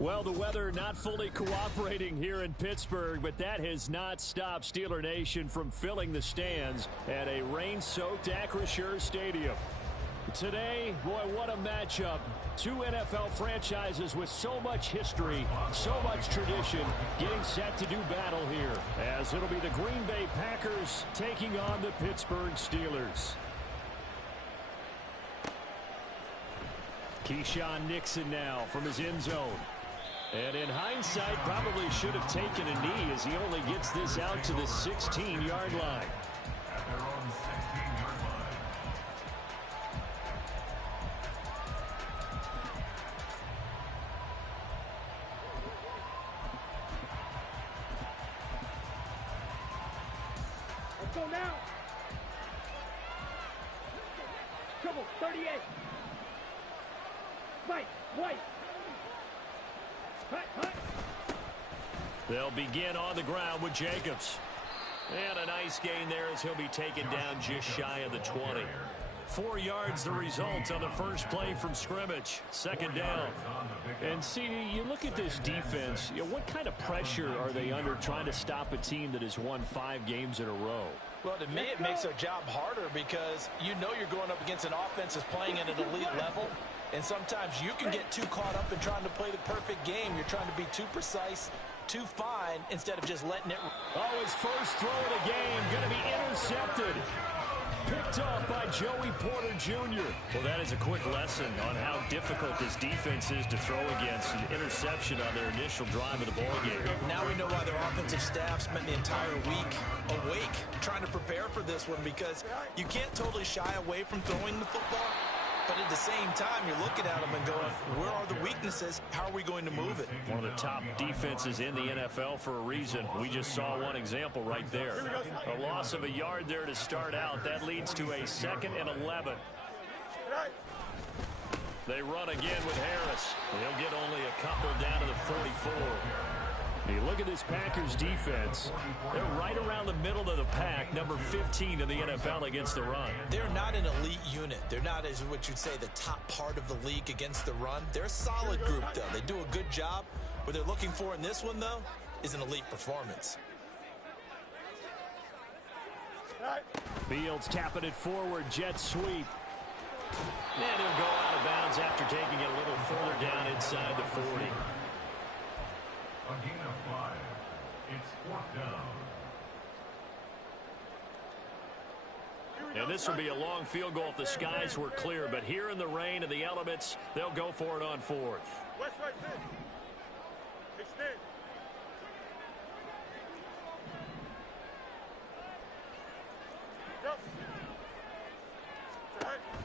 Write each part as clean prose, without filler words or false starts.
Well, the weather not fully cooperating here in Pittsburgh, but that has not stopped Steeler Nation from filling the stands at a rain-soaked Acrisure Stadium. Today, boy, what a matchup. Two NFL franchises with so much history, so much tradition, getting set to do battle here, as it'll be the Green Bay Packers taking on the Pittsburgh Steelers. Keyshawn Nixon now from his end zone. And in hindsight, probably should have taken a knee as he only gets this out to the 16-yard line. At their own 16-yard line. Let's go now. Trouble, 38. Fight, white. They'll begin on the ground with Jacobs. And a nice gain there as he'll be taken down just shy of the 20. 4 yards the result on the first play from scrimmage. Second down. And see, you look at this defense, what kind of pressure are they under trying to stop a team that has won 5 games in a row? Well, to me, it makes their job harder because you know you're going up against an offense that's playing at an elite level. And sometimes you can get too caught up in trying to play the perfect game. You're trying to be too precise, too fine, instead of just letting it. Oh, his first throw of the game going to be intercepted. Picked up by Joey Porter Jr. Well, that is a quick lesson on how difficult this defense is to throw against. An interception on their initial drive of the ballgame. Now we know why their offensive staff spent the entire week awake trying to prepare for this one, because you can't totally shy away from throwing the football. But at the same time, you're looking at them and going, where are the weaknesses? How are we going to move it? One of the top defenses in the NFL for a reason. We just saw one example right there. A loss of a yard there to start out. That leads to a 2nd and 11. They run again with Harris. They'll get only a couple down to the 44. You look at this Packers defense. They're right around the middle of the pack, number 15 in the NFL against the run. They're not an elite unit. They're not, as what you'd say, the top part of the league against the run. They're a solid group, though. They do a good job. What they're looking for in this one, though, is an elite performance. Fields tapping it forward, jet sweep. And he'll go out of bounds after taking it a little further down inside the 40. A gain of 5. It's 4th down. And this will be a long field goal if the skies were clear. But here in the rain and the elements, they'll go for it on 4th. West right, extend.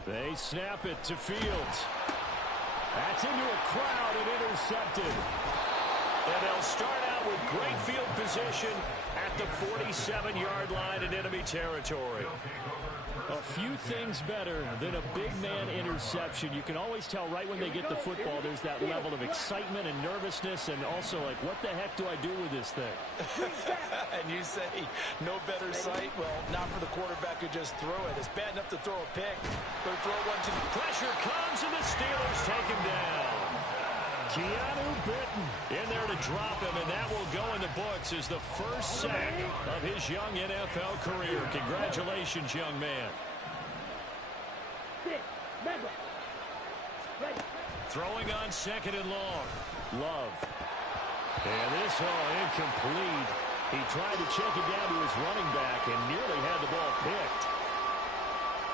They snap it to Fields. That's into a crowd and intercepted. And they'll start out with great field position at the 47-yard line in enemy territory. A few things better than a big man interception. You can always tell right when they get the football, there's that level of excitement and nervousness, and also like, what the heck do I do with this thing? And you say, no better sight? Well, not for the quarterback who just threw it. It's bad enough to throw a pick, but throw one to the pressure comes, and the Steelers take him down. Keanu Bitten in there to drop him, and that will go in the books as the first sack of his young NFL career. Congratulations, young man. Throwing on 2nd and long. Love. And this all incomplete. He tried to check it down to his running back and nearly had the ball picked.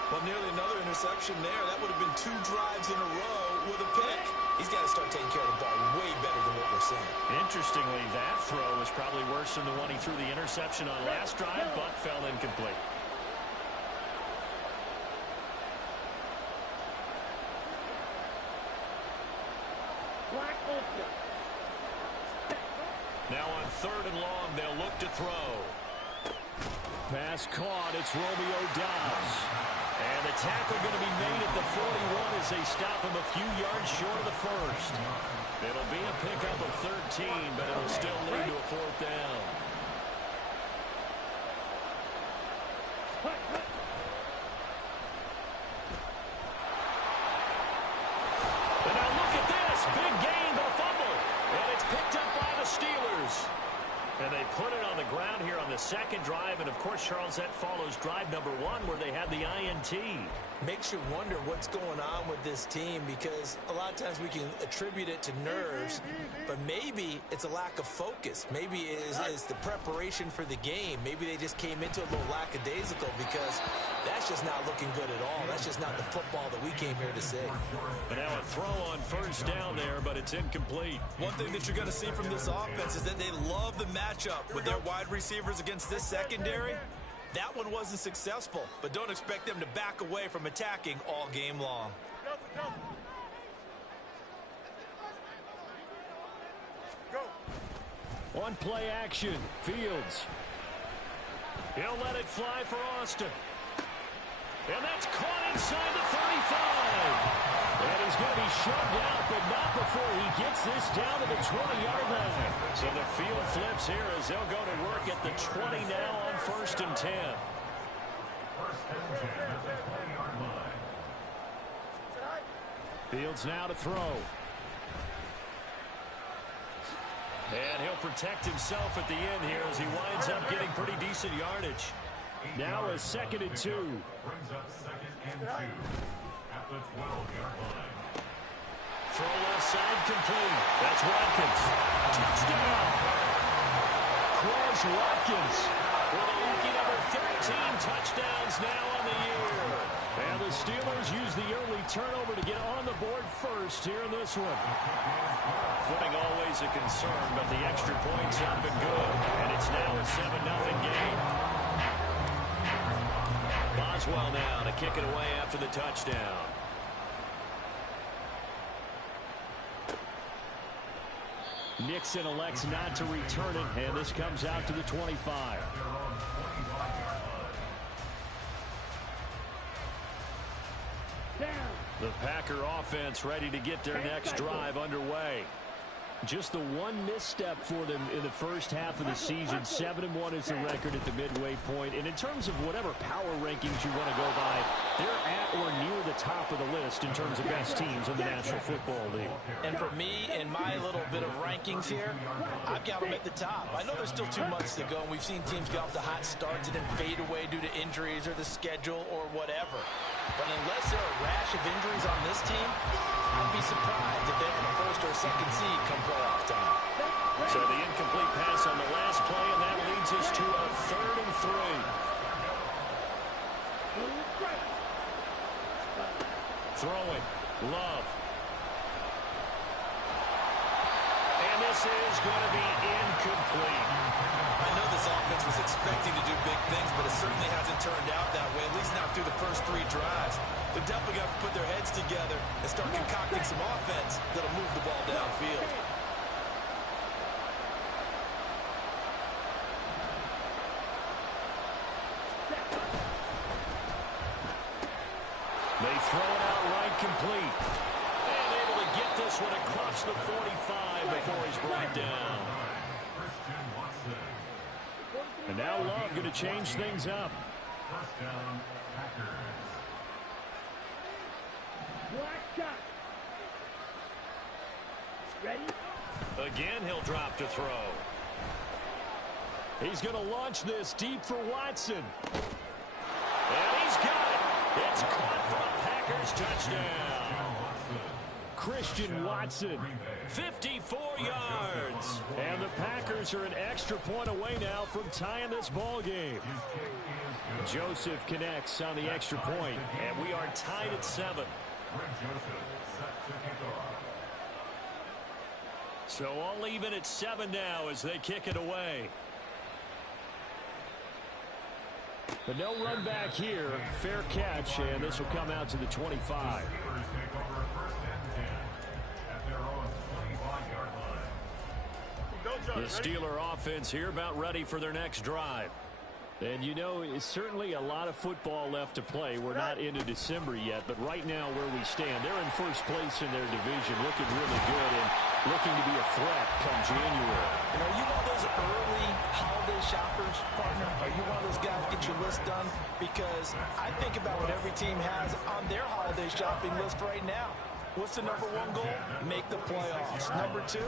Well, nearly another interception there. That would have been 2 drives in a row with a pick. He's got to start taking care of the ball way better than what we're seeing. Interestingly, that throw was probably worse than the one he threw the interception on last drive, but fell incomplete. Now on 3rd and long, they'll look to throw. Pass caught. It's Romeo Doubs. And the tackle going to be made at the 41 as they stop him a few yards short of the first. It'll be a pickup of 13, but it'll still lead to a 4th down. And now look at this. Big gain, but a fumble. picked up by the Steelers. And they put it on the ground here on the second drive. And, of course, Charles, that follows drive number 1 where they had the INT. Makes you wonder what's going on with this team, because a lot of times we can attribute it to nerves, but maybe it's a lack of focus. Maybe it is the preparation for the game. Maybe they just came into a little lackadaisical, because that's just not looking good at all. That's just not the football that we came here to see. But now a throw on first down there, but it's incomplete. One thing that you're going to see from this offense is that they love the matchup with their wide receivers against this secondary. That one wasn't successful, but don't expect them to back away from attacking all game long. On play action, Fields. He'll let it fly for Austin. And that's caught inside the 35. And he's going to be shoved out, but not before he gets this down to the 20-yard line. So the field flips here as they'll go to work at the 20 now on 1st and 10. First and 10 at the 20-yard line. Fields now to throw. And he'll protect himself at the end here as he winds up getting pretty decent yardage. Now a 2nd and 2. Brings up 2nd and 2 at the 12-yard line. Throw left side complete. That's Watkins. Touchdown. Chris Watkins with a lucky number 13 touchdowns now on the year. And the Steelers use the early turnover to get on the board first here in this one. Footing always a concern, but the extra points have been good. And it's now a 7-0 game. Boswell now to kick it away after the touchdown. Nixon elects not to return it, and this comes out to the 25. The Packer offense ready to get their next drive underway. Just the one misstep for them in the first half of the season. 7-1 is the record at the midway point. And in terms of whatever power rankings you want to go by, they're at or near the top of the list in terms of best teams in the National Football League. And for me, in my little bit of rankings here, I've got them at the top. I know there's still 2 months to go, and we've seen teams get off to hot starts and then fade away due to injuries or the schedule or whatever. But unless there are a rash of injuries on this team, I'd be surprised if they're on the 1st or 2nd seed come playoff time. So the incomplete pass on the last play, and that leads us to a 3rd and 3. Throwing. Love. And this is going to be incomplete. I know this offense was expecting to do big things, but it certainly hasn't turned out that way, at least not through the first 3 drives. They're definitely going to put their heads together and start concocting some offense that'll move the ball downfield. They throw it out right complete. And able to get this one across the 45 before he's brought down. And now Love going to change things up. First down, Packers. Black shot. Ready? Again, he'll drop to throw. He's going to launch this deep for Watson. And he's got it. It's caught for a Packers touchdown. Christian Watson, 54 yards. And the Packers are an extra point away now from tying this ball game. Joseph connects on the extra point, and we are tied at 7. So all even at 7 now as they kick it away. But no run back here. Fair catch, and this will come out to the 25. The Steeler offense here about ready for their next drive. And, you know, it's certainly a lot of football left to play. We're not into December yet, but right now where we stand, they're in first place in their division, looking really good and looking to be a threat come January. And are you one of those early holiday shoppers, partner? Are you one of those guys get your list done? Because I think about what every team has on their holiday shopping list right now. What's the #1 goal? Make the playoffs. #2,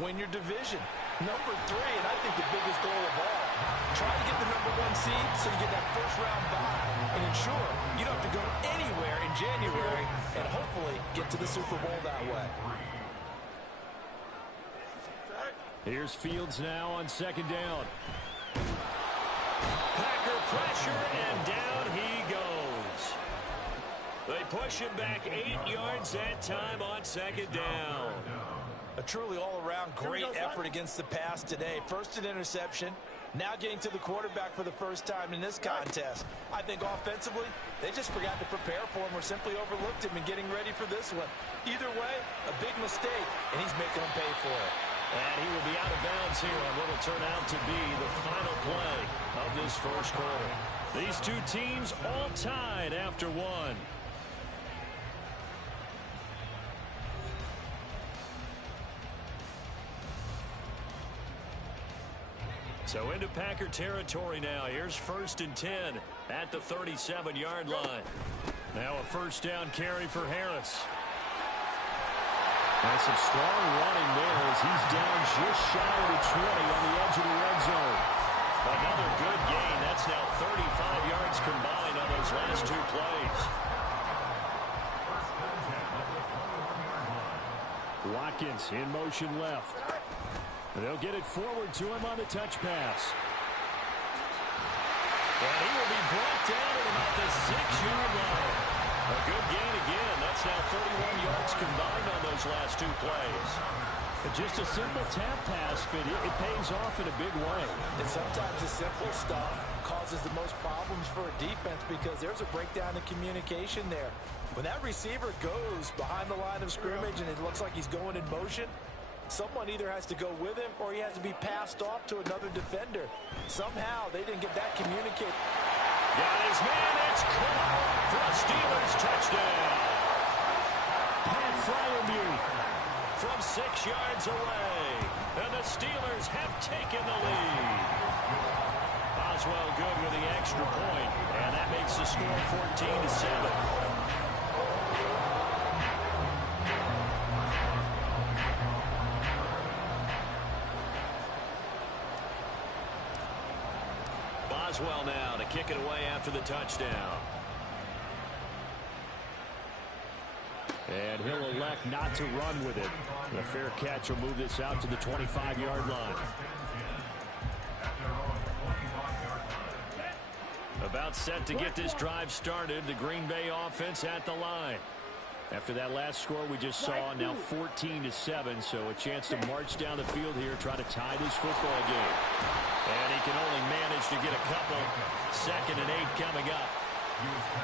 win your division. Number 3, and I think the biggest goal of all, try to get the number 1 seed so you get that first-round bye and ensure you don't have to go anywhere in January and hopefully get to the Super Bowl that way. Here's Fields now on second down. Packer pressure, and down he goes. They push him back 8 yards that time on second down. A truly all-around great effort against the pass today. First an interception, now getting to the quarterback for the first time in this contest. I think offensively, they just forgot to prepare for him or simply overlooked him in getting ready for this one. Either way, a big mistake, and he's making them pay for it. And he will be out of bounds here on what will turn out to be the final play of this first quarter. These two teams all tied after one. So into Packer territory now. Here's 1st and 10 at the 37-yard line. Now a first down carry for Harris. And some strong running there as he's down just shy of the 20 on the edge of the red zone. Another good gain. That's now 35 yards combined on those last 2 plays. Watkins in motion left. They'll get it forward to him on the touch pass. And he will be brought down at about the 6-yard line. A good gain again. That's now 31 yards combined on those last 2 plays. Just a simple tap pass, but it pays off in a big way. And sometimes the simple stuff causes the most problems for a defense because there's a breakdown in communication there. When that receiver goes behind the line of scrimmage and it looks like he's going in motion, someone either has to go with him or he has to be passed off to another defender. Somehow they didn't get that communicated. Got his man. It's caught for a Steelers touchdown. Pat Fryermuth from 6 yards away. And the Steelers have taken the lead. Boswell good with the extra point, and that makes the score 14-7. Boswell now to kick it away after the touchdown. And he'll elect not to run with it. A fair catch will move this out to the 25-yard line. About set to get this drive started. The Green Bay offense at the line. After that last score we just saw, now 14-7, so a chance to march down the field here, try to tie this football game. And he can only manage to get a couple. 2nd and 8 coming up.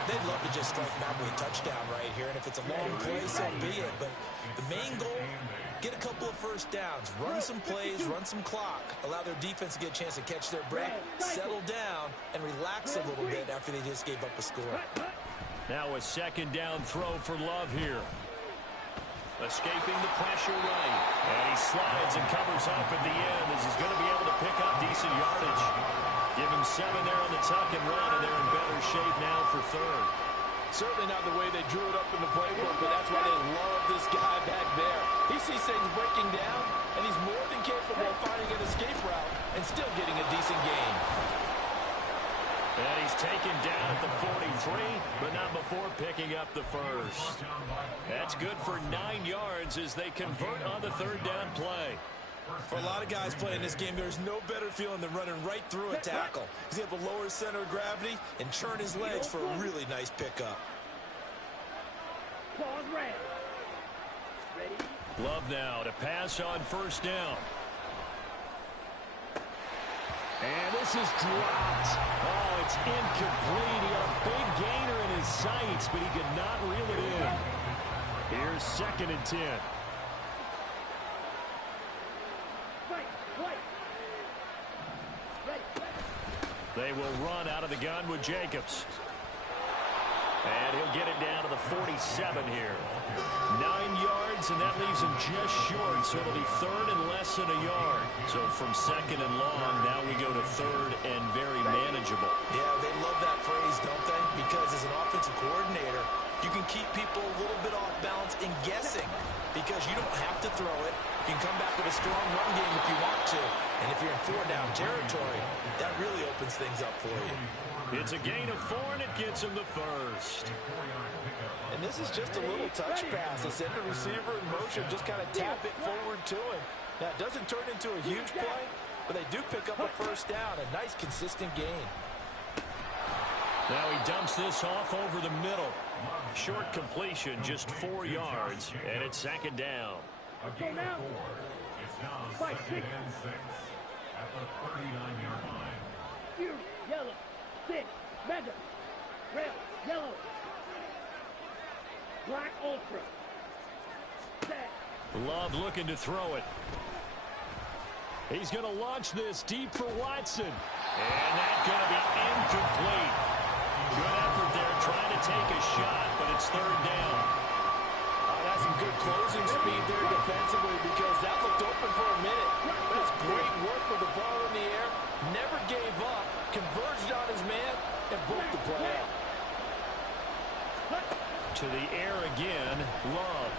They'd love to just strike them out with a touchdown right here, and if it's a long play, so be it. But the main goal, get a couple of first downs, run some plays, run some clock, allow their defense to get a chance to catch their breath, settle down, and relax a little bit after they just gave up a score. Now a 2nd down throw for Love here. Escaping the pressure right. And he slides and covers up at the end as he's going to be able to pick up decent yardage. Give him 7 there on the tuck and run, and they're in better shape now for 3rd. Certainly not the way they drew it up in the playbook, but that's why they love this guy back there. He sees things breaking down, and he's more than capable of finding an escape route and still getting a decent gain. And he's taken down at the 43, but not before picking up the first. That's good for 9 yards as they convert on the 3rd down play. For a lot of guys playing this game, there's no better feeling than running right through a tackle. He's able to lower his center of gravity and churn his legs for a really nice pickup. Love now to pass on 1st down. And this is dropped. Oh, it's incomplete. He had a big gainer in his sights, but he could not reel it in. Here's 2nd and 10. They will run out of the gun with Jacobs. And he'll get it down to the 47 here. 9 yards, and that leaves him just short, so it'll be 3rd and less than a yard. So from 2nd and long, now we go to 3rd and very manageable. Yeah, they love that phrase, don't they? Because as an offensive coordinator, you can keep people a little bit off balance and guessing. because you don't have to throw it. You can come back with a strong run game if you want to. And if you're in 4-down territory, that really opens things up for you. It's a gain of 4, and it gets him the first. And this is just a little touch pass. They send the receiver in motion, just kind of tap it forward to him. Now, it doesn't turn into a huge play, but they do pick up a first down. A nice, consistent gain. Now he dumps this off over the middle. Short completion, just 4 yards, and it's 2nd down. A gain of 4. It's now 2nd and 6 at the 39-yard line. You, yellow, 6, mega, red, yellow, black, ultra, set. Love looking to throw it. He's going to launch this deep for Watson. And that's going to be incomplete. Good effort there trying to take a shot, but it's 3rd down. That's some good closing speed there defensively because that looked open for a minute. That's great work with the ball in the air. Never gave up. Converged on his man and broke the play out. To the air again, Love.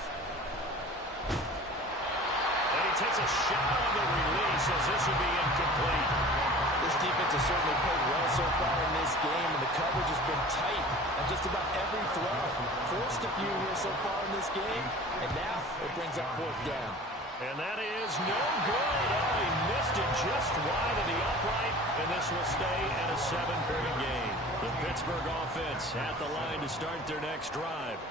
And he takes a shot on the release as this will be incomplete. This defense has certainly played well so far in this game, and the coverage has been tight on just about every throw. Forced a few here so far in this game, and now it brings up 4th down. And that is no good. Oh, he missed it just wide of the upright, and this will stay at a 7-point game. The Pittsburgh offense at the line to start their next drive.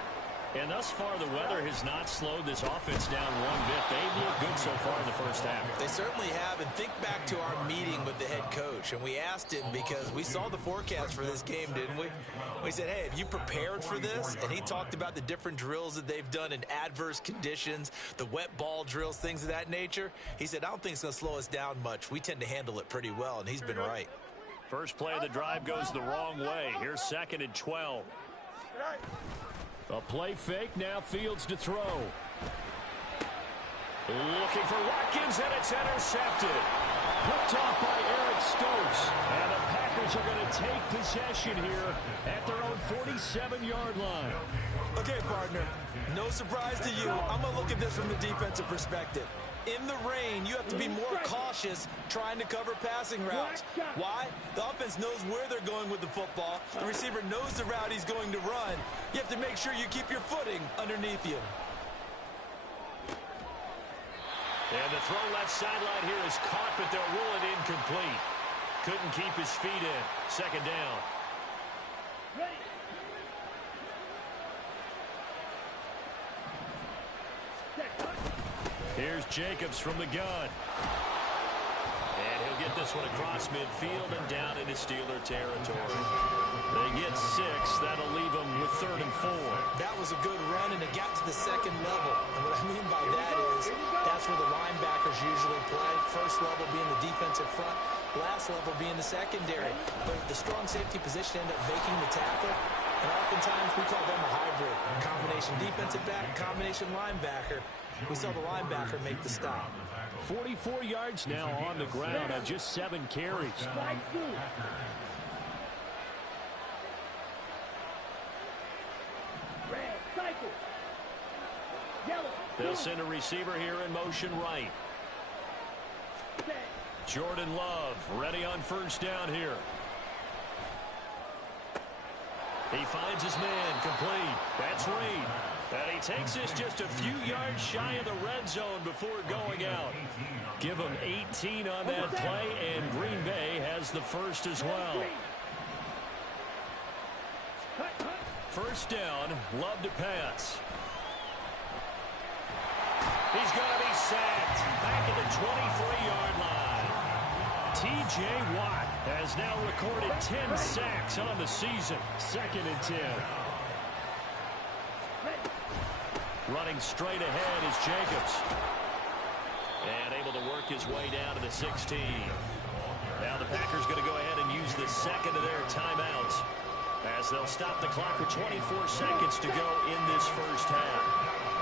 And thus far, the weather has not slowed this offense down one bit. They've looked good so far in the first half. They certainly have. And think back to our meeting with the head coach. And we asked him because we saw the forecast for this game, didn't we? We said, hey, have you prepared for this? And he talked about the different drills that they've done in adverse conditions, the wet ball drills, things of that nature. He said, I don't think it's going to slow us down much. We tend to handle it pretty well, and he's been right. First play of the drive goes the wrong way. Here's 2nd and 12. A play fake, now Fields to throw. Looking for Watkins, and it's intercepted. Picked off by Eric Stokes. And the Packers are going to take possession here at their own 47-yard line. Okay, partner, no surprise to you. I'm going to look at this from the defensive perspective. In the rain, you have to be more cautious trying to cover passing routes. Why? The offense knows where they're going with the football. The receiver knows the route he's going to run. You have to make sure you keep your footing underneath you. And the throw left sideline here is caught, but they'll rule it incomplete. Couldn't keep his feet in. 2nd down. Ready. Here's Jacobs from the gun. And he'll get this one across midfield and down into Steeler territory. They get 6. That'll leave them with 3rd and 4. That was a good run, and it got to the 2nd level. And what I mean by that is that's where the linebackers usually play. First level being the defensive front, last level being the secondary. But the strong safety position ended up making the tackle. And oftentimes we call them a hybrid. Combination defensive back, combination linebacker. We saw the linebacker make the stop. 44 yards now on the ground on just 7 carries. Red, cycle. Yellow. They'll send a receiver here in motion right. Set. Jordan Love ready on 1st down here. He finds his man complete. That's Reed. And he takes this just a few yards shy of the red zone before going out. Give him 18 on that play, and Green Bay has the first as well. 1st down, Love to pass. He's going to be sacked back at the 23-yard line. T.J. Watt has now recorded 10 sacks on the season. 2nd and 10. Running straight ahead is Jacobs. And able to work his way down to the 16. Now the Packers going to go ahead and use the 2nd of their timeouts as they'll stop the clock with 24 seconds to go in this first half.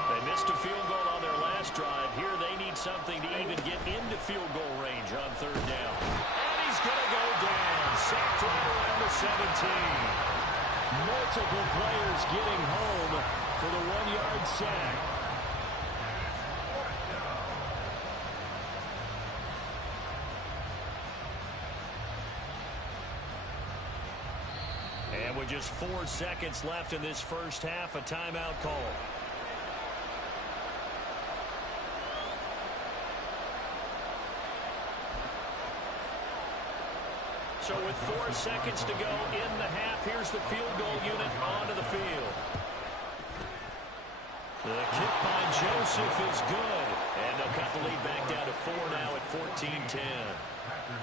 They missed a field goal on their last drive. Here they need something to even get into field goal range on 3rd down. And he's going to go down. Sacked right around the 17. Multiple players getting home for the 1-yard sack. And with just 4 seconds left in this first half, a timeout call. So with 4 seconds to go in the half, here's the field goal unit onto the field. The kick by Joseph is good. And they'll cut the lead back down to 4 now at 14-10.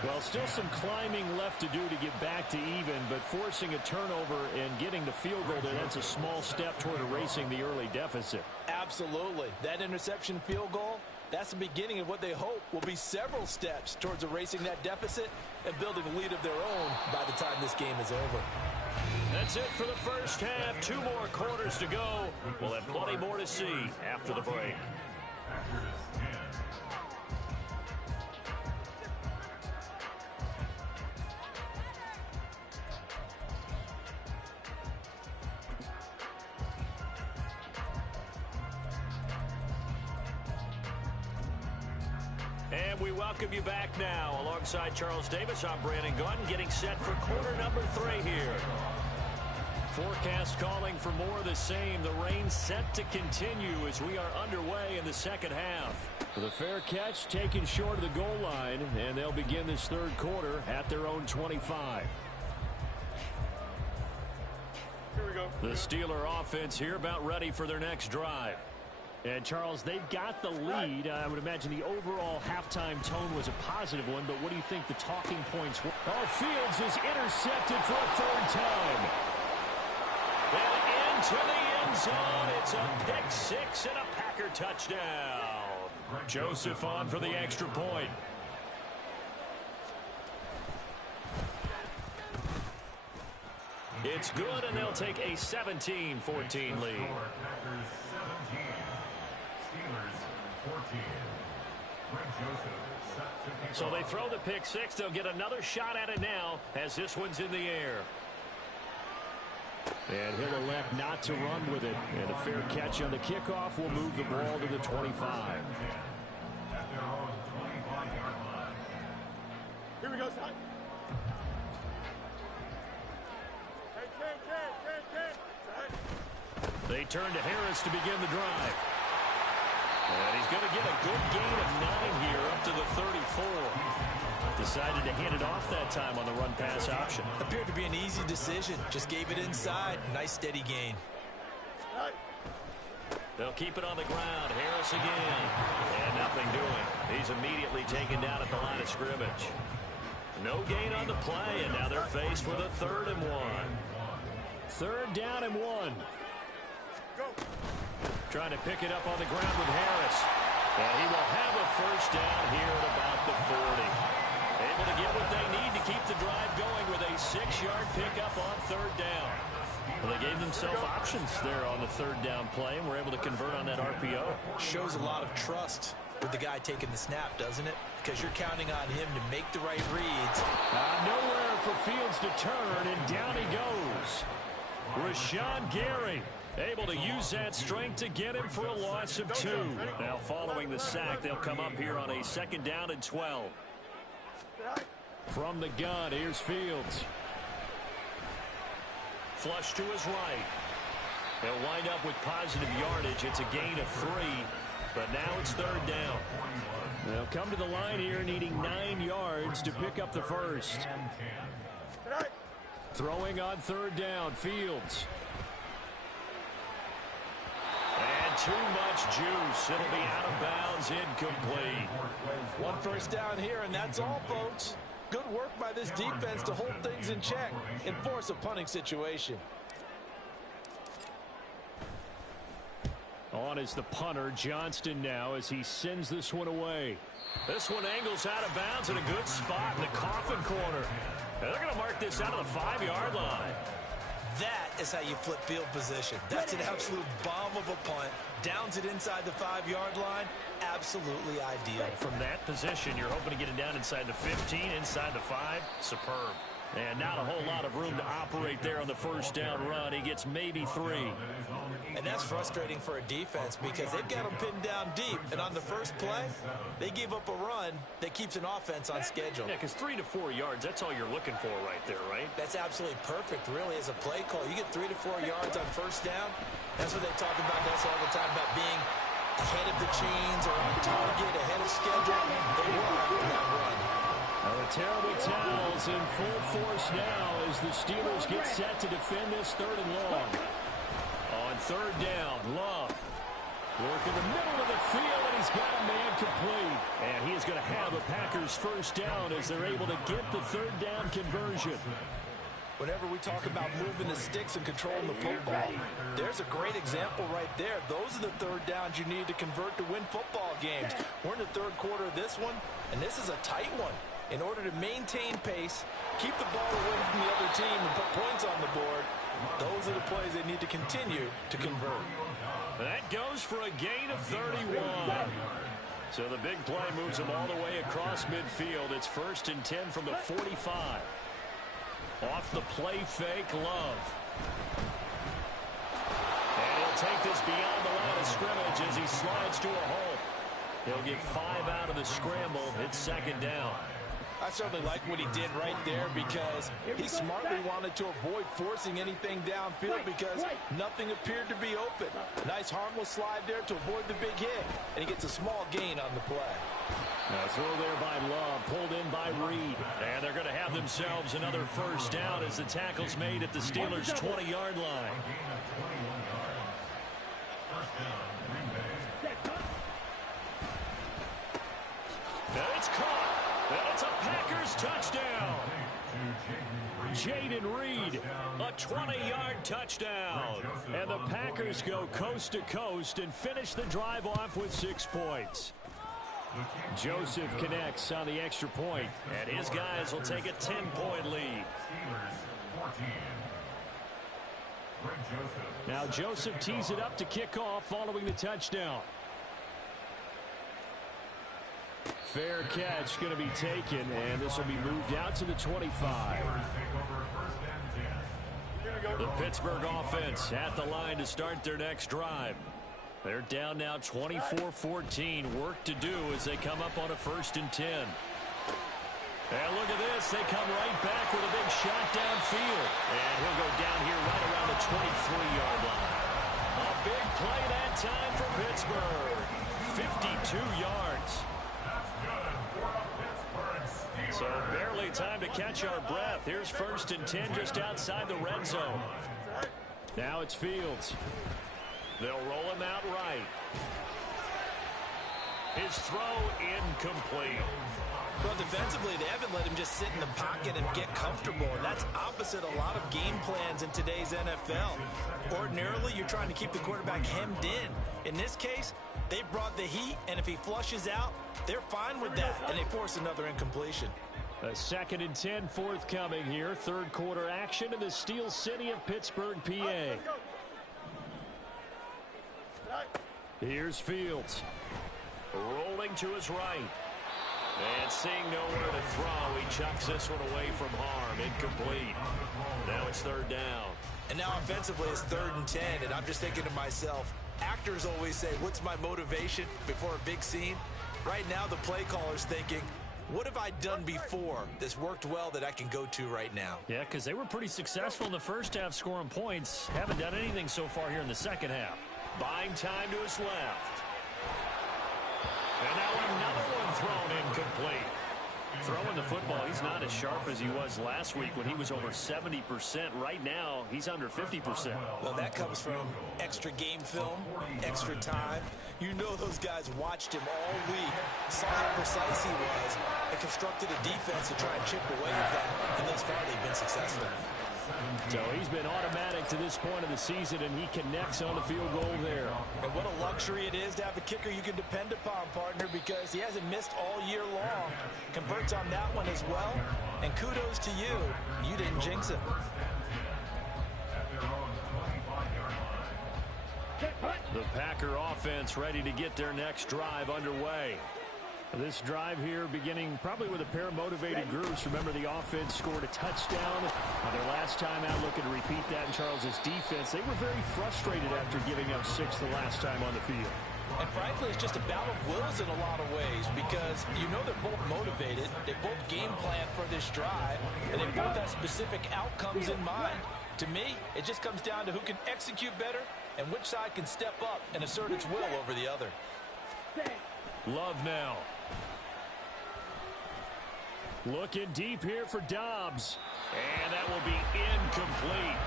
Well, still some climbing left to do to get back to even, but forcing a turnover and getting the field goal there, that's a small step toward erasing the early deficit. Absolutely. That interception field goal, that's the beginning of what they hope will be several steps towards erasing that deficit and building a lead of their own by the time this game is over. That's it for the first half. 2 more quarters to go. We'll have plenty more to see after the break. And we welcome you back now. Alongside Charles Davis, I'm Brandon Gunn, getting set for quarter number 3 here. Forecast calling for more of the same. The rain set to continue as we are underway in the second half. The fair catch taken short of the goal line, and they'll begin this third quarter at their own 25. Here we go. The Steeler offense here about ready for their next drive. And, Charles, they've got the lead. I would imagine the overall halftime tone was a positive one, but what do you think the talking points were? Oh, Fields is intercepted for a 3rd time. And into the end zone. It's a pick 6 and a Packer touchdown. Joseph on for the extra point. It's good, and they'll take a 17-14 lead. So they throw the pick 6. They'll get another shot at it now as this one's in the air. And he'll elect not to run with it. And a fair catch on the kickoff will move the ball to the 25. Here we go, son. They turn to Harris to begin the drive. And he's going to get a good gain of 9 here up to the 34. Decided to hand it off that time on the run-pass option. Appeared to be an easy decision. Just gave it inside. Nice steady gain. They'll keep it on the ground. Harris again. And nothing doing. He's immediately taken down at the line of scrimmage. No gain on the play, and now they're faced with a 3rd and 1. 3rd down and 1. Trying to pick it up on the ground with Harris. And he will have a first down here at about the 40. Able to get what they need to keep the drive going with a 6-yard pickup on 3rd down. Well, they gave themselves options there on the 3rd down play, and were able to convert on that RPO. Shows a lot of trust with the guy taking the snap, doesn't it? Because you're counting on him to make the right reads. Nowhere for Fields to turn, and down he goes. Rashawn Gary able to use that strength to get him for a loss of 2. Now following the sack, they'll come up here on a 2nd down and 12. From the gun, here's Fields. Flush to his right. They'll wind up with positive yardage. It's a gain of 3, but now it's 3rd down. They'll come to the line here needing 9 yards to pick up the first. Throwing on 3rd down, Fields. And too much juice. It'll be out of bounds, incomplete. 1 first down here, and that's all, folks. Good work by this defense to hold things in check and force a punting situation. On is the punter, Johnston, now as he sends this one away. This one angles out of bounds in a good spot in the coffin corner. And they're going to mark this out of the 5-yard line. That is how you flip field position. That's an absolute bomb of a punt. Downs it inside the 5-yard line. Absolutely ideal. From that position, you're hoping to get it down inside the 15, inside the 5. Superb. And not a whole lot of room to operate there on the first down run. He gets maybe 3. And that's frustrating for a defense because they've got them pinned down deep. And on the first play, they gave up a run that keeps an offense on schedule. Yeah, because 3 to 4 yards, that's all you're looking for right there, right? That's absolutely perfect, really, as a play call. You get 3 to 4 yards on first down. That's what they talk about us all the time, about being ahead of the chains or on target, ahead of schedule. They were after that run. Now the terrible towels in full force now as the Steelers get set to defend this 3rd and long. On 3rd down, Love. Work in the middle of the field, and he's got a man complete. And he is going to have the Packers' first down as they're able to get the 3rd down conversion. Whenever we talk about moving the sticks and controlling the football, there's a great example right there. Those are the 3rd downs you need to convert to win football games. We're in the 3rd quarter of this one, and this is a tight one. In order to maintain pace, keep the ball away from the other team, and put points on the board, those are the plays they need to continue to convert. That goes for a gain of 31. So the big play moves them all the way across midfield. It's 1st and 10 from the 45. Off the play fake, Love. And he'll take this beyond the line of scrimmage as he slides to a hole. He'll get 5 out of the scramble. It's 2nd down. I certainly like what he did right there because he smartly wanted to avoid forcing anything downfield because nothing appeared to be open. Nice harmless slide there to avoid the big hit, and he gets a small gain on the play. Now throw there by Love, pulled in by Reed. And they're going to have themselves another first down as the tackle's made at the Steelers' 20-yard line. Now it's caught. And it's a Packers touchdown. Jaden Reed, a 20-yard touchdown. And the Packers go coast to coast and finish the drive off with 6 points. Joseph connects on the extra point, and his guys will take a 10-point lead. Now Joseph tees it up to kick off following the touchdown. Fair catch going to be taken, and this will be moved out to the 25. The Pittsburgh offense at the line to start their next drive. They're down now 24-14. Work to do as they come up on a 1st and 10. And look at this. They come right back with a big shot downfield. And he'll go down here right around the 23-yard line. A big play that time for Pittsburgh. 52 yards. So barely time to catch our breath. Here's 1st and 10 just outside the red zone. Now it's Fields. They'll roll him out right. His throw incomplete. Well, defensively, they haven't let him just sit in the pocket and get comfortable. And that's opposite a lot of game plans in today's NFL. Ordinarily, you're trying to keep the quarterback hemmed in. In this case, they brought the heat, and if he flushes out, they're fine with that, and they force another incompletion. A 2nd and 10 forthcoming here. 3rd quarter action in the Steel City of Pittsburgh, PA. Here's Fields. Rolling to his right. And seeing nowhere to throw, he chucks this one away from harm. Incomplete. Now it's 3rd down. And now offensively it's 3rd and 10, and I'm just thinking to myself, actors always say, what's my motivation before a big scene? Right now the play caller's thinking, what have I done before that's worked well that I can go to right now? Yeah, because they were pretty successful in the first half scoring points. Haven't done anything so far here in the second half. Buying time to his left. And now another one thrown incomplete. Throwing the football, he's not as sharp as he was last week when he was over 70%. Right now, he's under 50%. Well, that comes from extra game film, extra time. You know those guys watched him all week, saw how precise he was, and constructed a defense to try and chip away at that. And thus far, they've been successful. So he's been automatic to this point of the season, and he connects on the field goal there. And what a luxury it is to have a kicker you can depend upon, partner, because he hasn't missed all year long. Converts on that one as well, and kudos to you. You didn't jinx it. The Packer offense ready to get their next drive underway. This drive here beginning probably with a pair of motivated groups. Remember, the offense scored a touchdown their last time out. Looking to repeat that in Charles's defense. They were very frustrated after giving up 6 the last time on the field. And frankly, it's just a battle of wills in a lot of ways because you know they're both motivated. They both game plan for this drive, and they both have specific outcomes in mind. To me, it just comes down to who can execute better and which side can step up and assert its will over the other. Love now. Looking deep here for Dobbs. And that will be incomplete.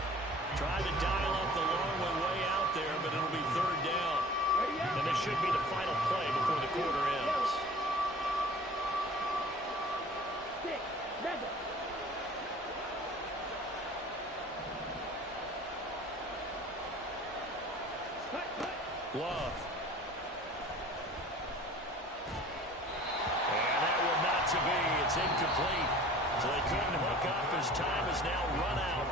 Tried to dial up the long one way out there, but it'll be third down. And this should be the final play before the quarter ends. Love. And that will not to be. It's incomplete. So they couldn't hook up as time is now run out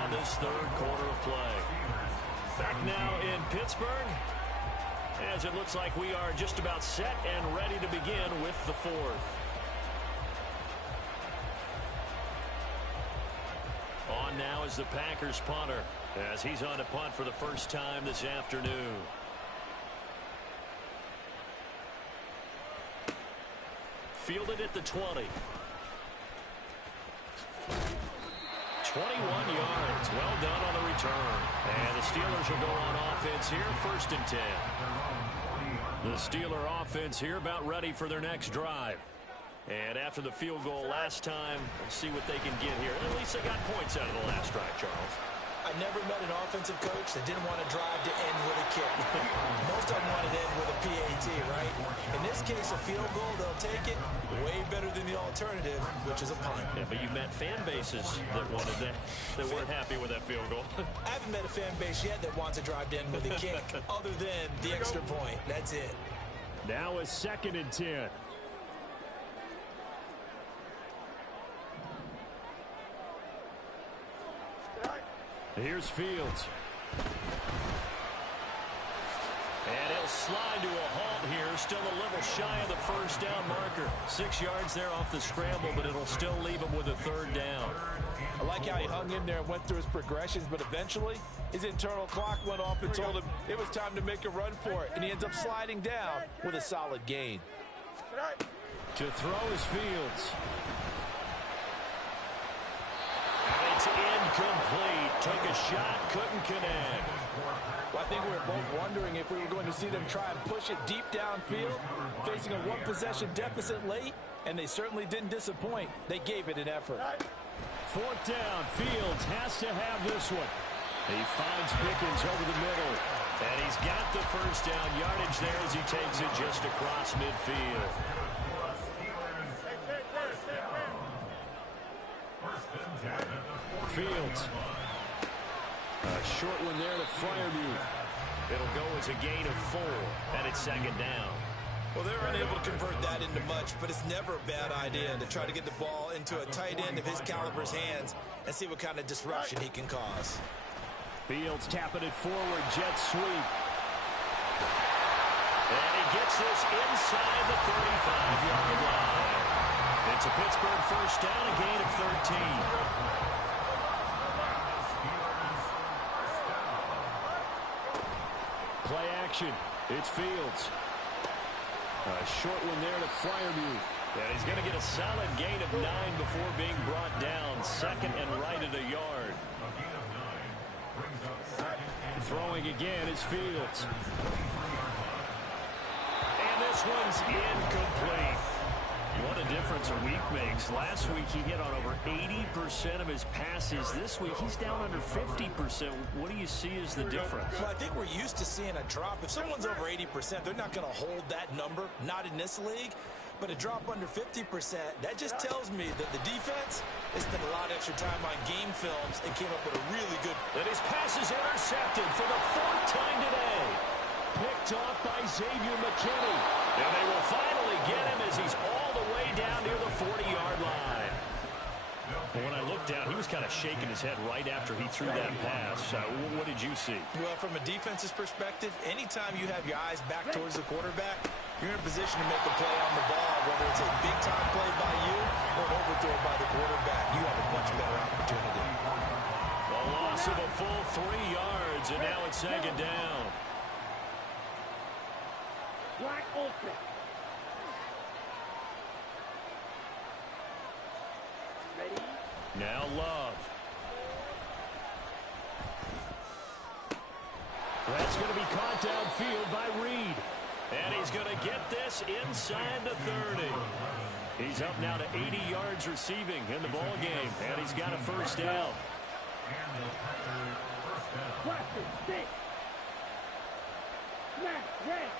on this third quarter of play. Back now in Pittsburgh, as it looks like we are just about set and ready to begin with the fourth. On now is the Packers punter as he's on to punt for the first time this afternoon. Fielded at the 20. 21 yards. Well done on the return. And the Steelers will go on offense here, 1st and 10. The Steeler offense here about ready for their next drive. And after the field goal last time, we'll see what they can get here. At least they got points out of the last drive, Charles. I never met an offensive coach that didn't want to drive to end with a kick. Most of them want to end with a PAT, right? In this case, a field goal, they'll take it way better than the alternative, which is a punt. Yeah, but you met fan bases that wanted that weren't happy with that field goal. I haven't met a fan base yet that wants to drive to end with a kick other than the extra point. That's it. Now a 2nd and 10. Here's Fields. And he'll slide to a halt here. Still a little shy of the first down marker. 6 yards there off the scramble, but it'll still leave him with a third down. I like how he hung in there and went through his progressions, but eventually his internal clock went off and told him it was time to make a run for it, and he ends up sliding down with a solid gain. To throw is Fields. And it's incomplete. Took a shot, couldn't connect. Well, I think we were both wondering if we were going to see them try and push it deep downfield, facing a one-possession deficit late, and they certainly didn't disappoint. They gave it an effort. 4th down. Fields has to have this one. He finds Pickens over the middle. And he's got the first down yardage there as he takes it just across midfield. Fields. A short one there to Freiermuth. It'll go as a gain of 4, and it's 2nd down. Well, they're unable to convert that into much, but it's never a bad idea to try to get the ball into a tight end of his caliber's hands and see what kind of disruption he can cause. Fields tapping it forward, jet sweep. And he gets this inside the 35-yard line. It's a Pittsburgh first down, a gain of 13. Play action. It's Fields. A short one there to Freiermuth. And he's going to get a solid gain of 9 before being brought down. 2nd and right at a yard. Throwing again is Fields. And this one's incomplete. What a difference a week makes. Last week he hit on over 80% of his passes. This week he's down under 50%. What do you see as the difference? Well, I think we're used to seeing a drop. If someone's over 80%, they're not going to hold that number. Not in this league. But a drop under 50%, that just tells me that the defense has spent a lot of extra time on game films and came up with a really good... And his pass is intercepted for the 4th time today. Picked off by Xavier McKinney. And they will finally get him as he's all the way down near the 40-yard line. And when I looked down, he was kind of shaking his head right after he threw that pass. What did you see? Well, from a defense's perspective, anytime you have your eyes back towards the quarterback, you're in a position to make a play on the ball, whether it's a big-time play by you or an overthrow by the quarterback. You have a much better opportunity. A loss of a full 3 yards, and now it's second down. Black Ultra. Ready? Now Love. That's going to be caught downfield by Reed. And he's going to get this inside the 30. He's up now to 80 yards receiving in the ball game, and he's got a first down. Blaster, stick. Smash, red.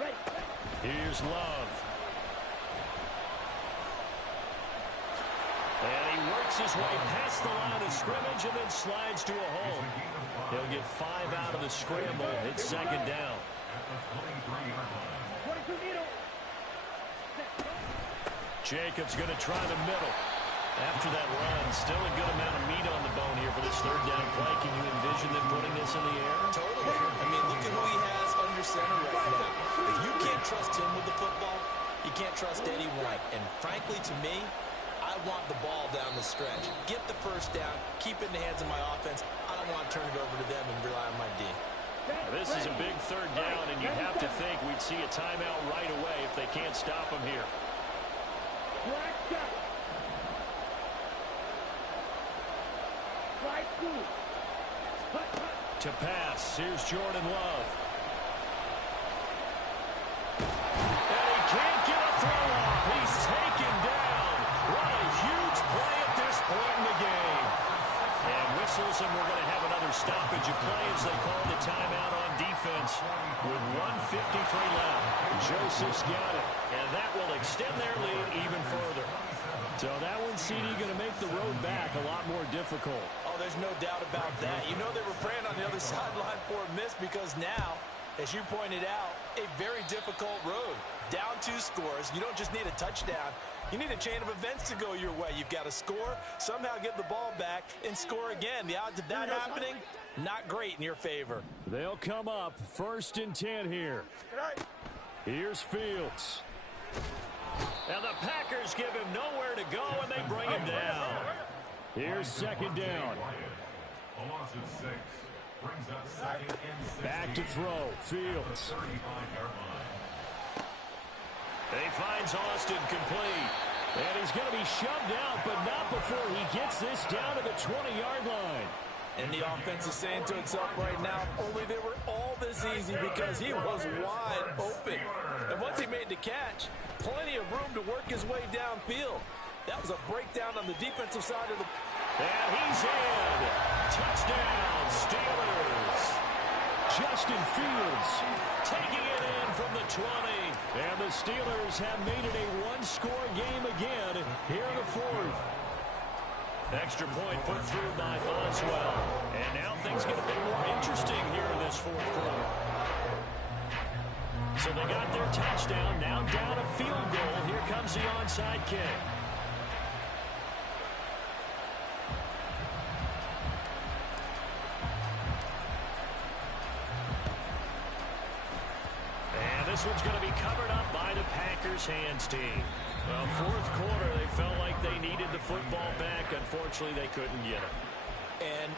Ready. Here's Love. And he works his way past the line of scrimmage and then slides to a hole. He'll get 5 out of the scramble. It's second down. 22 needle. Jacobs going to try the middle. After that run, still a good amount of meat on the bone here for this third down play. Can you envision them putting this in the air? Totally. I mean, look at who he has under center right now. If you can't trust him with the football, you can't trust anyone. And frankly, to me, I want the ball down the stretch. Get the first down, keep it in the hands of my offense. I don't want to turn it over to them and rely on my D. This is a big third down, and you'd have to think we'd see a timeout right away if they can't stop him here. Black shot. Slide through. Hut, hut. To pass, here's Jordan Love. And he can't get a throw off. He's taken down. What a huge play at this point in the game. And whistles, and we're going to have another stoppage of play as they call the timeout on defense with 1:53 left. Joseph's got it, and that will extend their lead even further. So that one, CD, going to make the road back a lot more difficult. Oh, there's no doubt about that. You know they were praying on the other sideline for a miss because now, as you pointed out, a very difficult road. Down 2 scores. You don't just need a touchdown. You need a chain of events to go your way. You've got to score, somehow get the ball back, and score again. The odds of that happening, not great in your favor. They'll come up 1st and 10 here. Here's Fields. And the Packers give him nowhere to go, and they bring him down. Here's second down. A loss of 6. Brings up second and 6. Back to throw. Fields. 35-yard line. He finds Austin complete. And he's going to be shoved out, but not before he gets this down to the 20-yard line. And the offense is saying to itself right now, only they were all this easy because he was wide open. And once he made the catch, plenty of room to work his way downfield. That was a breakdown on the defensive side of the... And he's in. Touchdown, Steelers. Justin Fields taking it in from the 20. And the Steelers have made it a one-score game again here in the 4th. Extra point put through by Boswell. And now things get a bit more interesting here in this 4th quarter. So they got their touchdown, now down a field goal. Here comes the onside kick. And this one's going to be covered up by the Packers hands team. Well, 4th quarter, they felt like they needed the football back. Unfortunately, they couldn't get it. And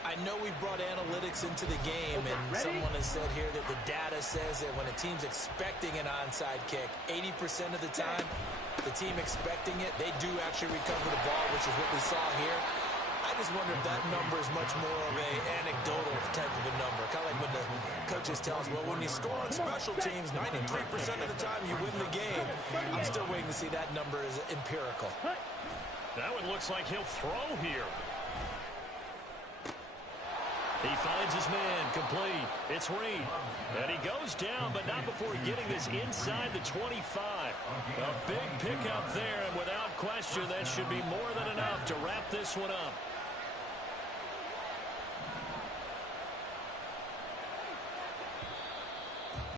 I know we brought analytics into the game, and someone has said here that the data says that when a team's expecting an onside kick, 80% of the time, the team expecting it, they do actually recover the ball, which is what we saw here. I just wonder if that number is much more of a anecdotal type of a number. Kind of like when the coaches tell us, well, when you score on special teams, 93% of the time you win the game. I'm still waiting to see that number is empirical. That one looks like he'll throw here. He finds his man, complete. It's Reed. And he goes down, but not before getting this inside the 25. A big pickup there, and without question, that should be more than enough to wrap this one up.